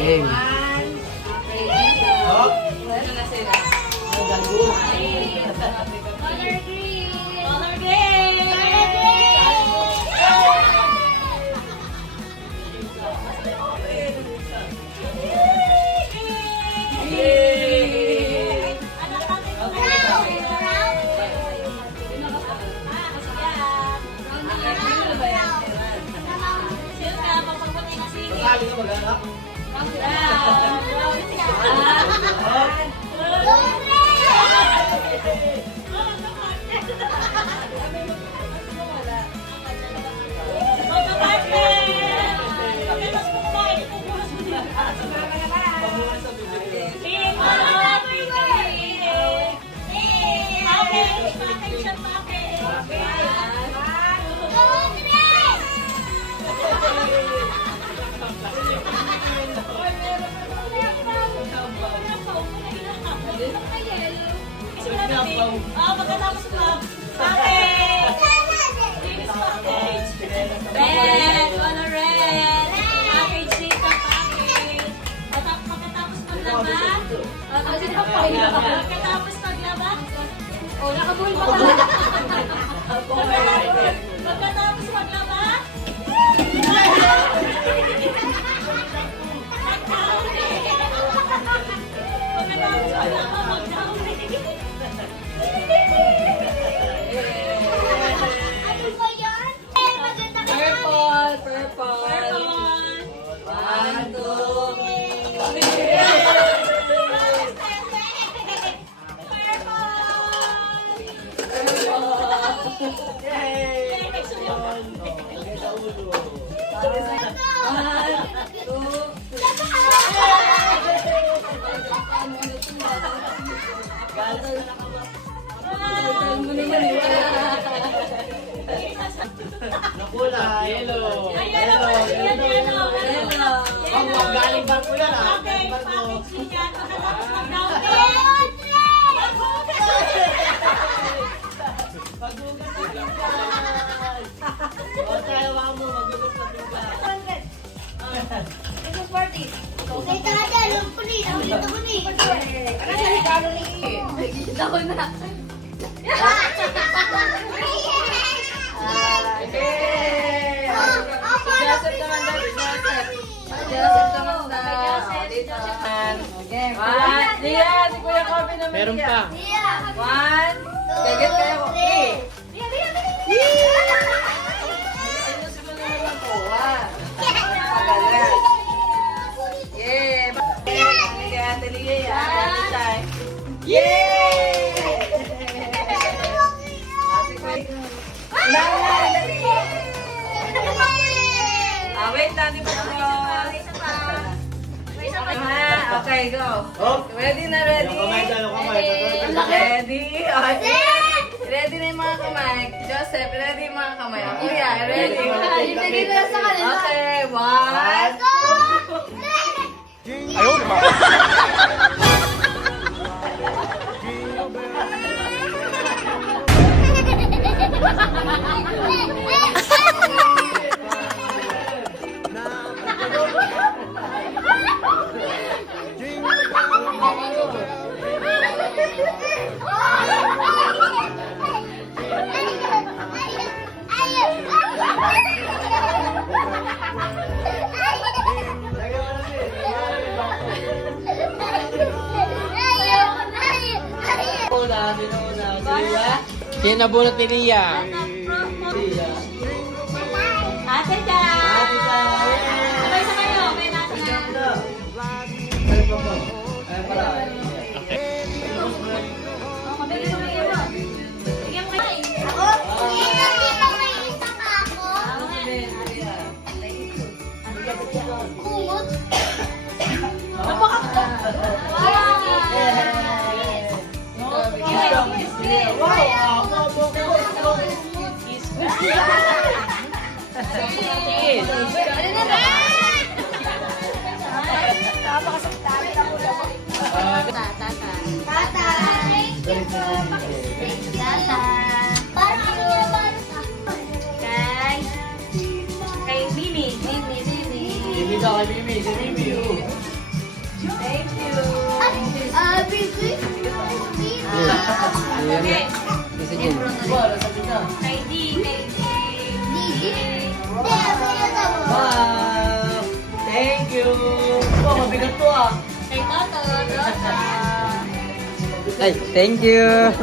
Game. Hop. Ano na sila? Color green. Color green! Anak natin ko Sino ka? Papapunay na sige. Sali ka mag-anak. Pagkatapos mo, package! Linis package! Red! Wala red! Package dito, package! Pagkatapos maglaba, pagkatapos maglaba, oh, nakabuhay pa pala! Pagkatapos maglaba, pagkatapos maglaba, Purple. 1, 2, Nakula. Yellow. Yellow. Ang galing barko yan ah. Okay, package niya. Pagkatapos mag-down Magugas na tingkay. O tayo mga mo, magugas na tingkay. Joseph naman daw, Joseph naman daw. Dito. Okay. Lia, si Kuya Kobe naman. Meron pa. 1, gagat kayo ko. 3. Ayusin mo naman po. 1. Pagalan. Yeah. Kaya Ate Lia. Ate Chay. Yay! Ate Kuya. Wait lang, di pa ako. Okay, go. Oh. Ready na, ready? Ano kamay? Ready? Okay. Ready na yung mga kamay. Joseph, ready yung mga kamay. Kuya, ready? Okay, 1. Ayun, ma. Yan nabunot ni Lia. Ate Chay! Sabay sa kayo. May natin na. Mabigyan mo kayo. Bigyan mo kayo. Kay Mimi. Bibi daw kay Bibi. Si Bibi. Thank you. Okay. Isa dyan. Wala, sabi na. Kay D. Wow! Thank you! Oh, mabigat to ah. Kay Toto. Ay, thank you.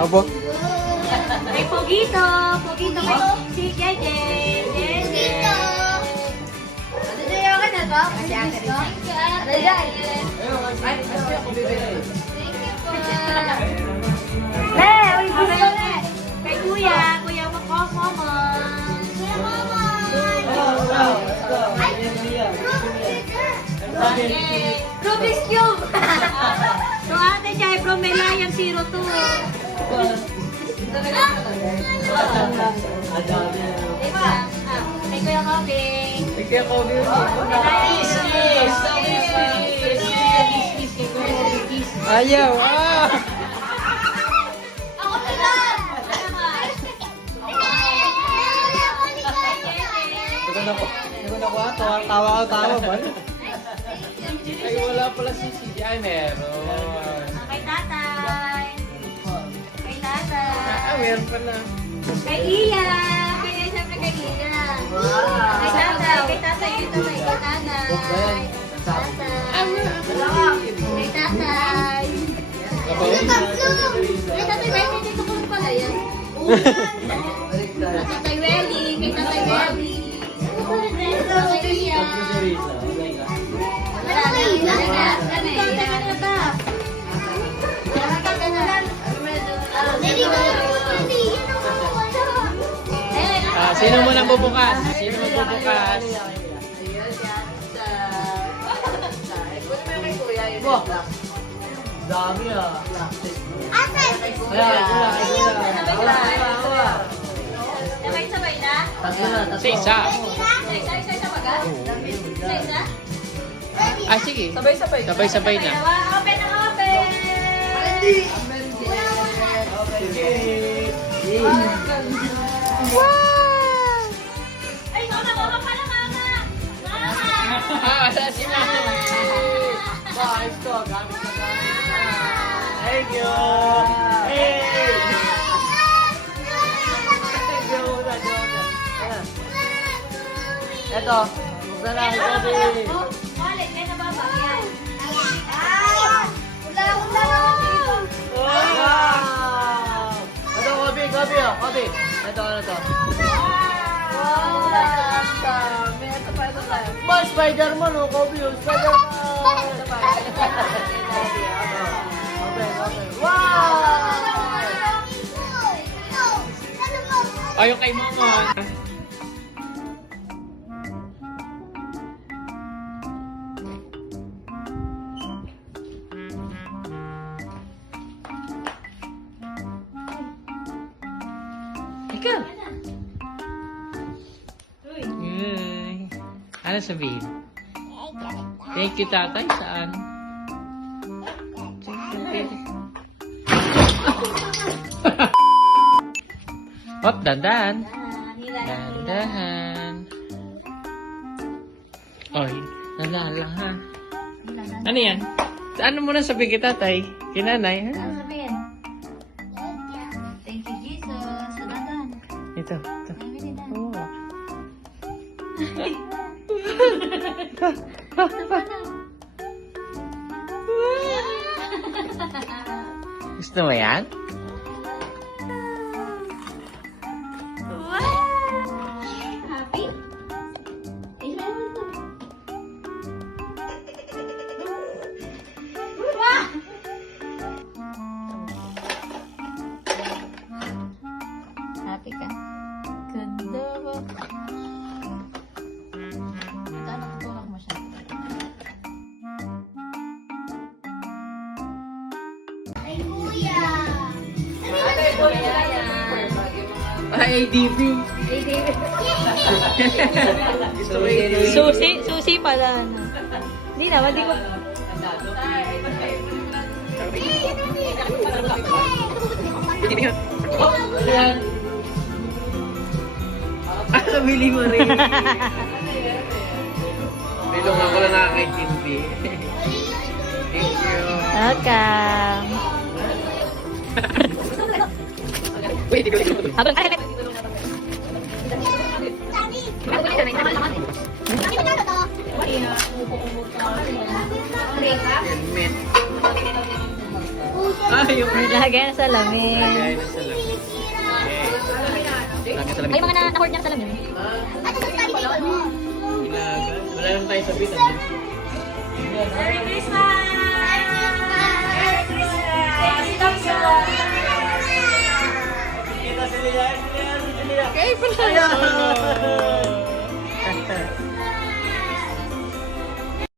Opo. Kay Pogito. Pogito kay si Jeje. Ay, kasi ako bibili. Kay Kuya Momon. Okay. Rubik's Cube! So ate siya ay from Melayan 02. Kay Kuya Kobe. Kaya ko, Ayaw. Ah! Ako sila! Hindi ko nakuha. Tawa ba? Ay, wala pala si CJ. Ay, meron. Kay tatay. Kay tatay. Ah, meron pala. Kay Iya. Kaya siyempre kay Iya. Kay tatay. Kay tatay dito kay tatay. Tatay. Kay tatay. Kay tatay ba? Kay dito ko pala yan. Kay tatay Welly. Kay tatay Welly. Kay Iya. Sino mo nang bubukas? Sino mo bubukas? Ayun, yan. Kunin mo yung kay Kuya, yun. Wow. Dami ah. Kay Kuya. Sabay-sabay na? Tatlo na, tatlo. Isa. Isa-isa baga? Isa-isa? Ah, sige. Sabay-sabay. Sabay-sabay na. Open na open! Ay, mama pala, mama! Mama! Ah, si Mama. Ayos to, gamit na gamit na. Thank you! Hey! Thank you, Uda, Ayan. Eto, buksan na, ikaw din. Oh, wallet, may nababagyan. Wow! Ito, Kobe, oh, Kobe. Ito, ano to? Wow! Dami. Ito pa, ito pa. Ba, Spider-Man, oh, Kobe, oh, Spider-Man! Ito pa. Okay. Wow! Oh, yung kay Mama. Ikaw. Yay. Ano sabihin? Thank you, tatay. Saan? Hop, dandan. Dandahan. Oy, nalala ha. Ano yan? Ano mo na sabihin kay tatay? Kinanay, ha? Ano sabihin? Thank you, Jesus. Salamat. Ito. Oh. Gusto mo yan? Happy? Happy ka? Ganda ba? Ito, natutulak mo siya. Ay, DP. Susi pala. Hindi naman, di ko... Ayan. Ano, bili mo rin? Bilong ako lang nakakaintindi. Thank you. Welcome. Wait, ikaw. Habang Helmet. Ah, yung lagay na sa lamin. Lagay na sa lamin. Lagay sa lamin. May mga na-hoard niya sa lamin. Wala lang tayo sa bitan. Merry Christmas!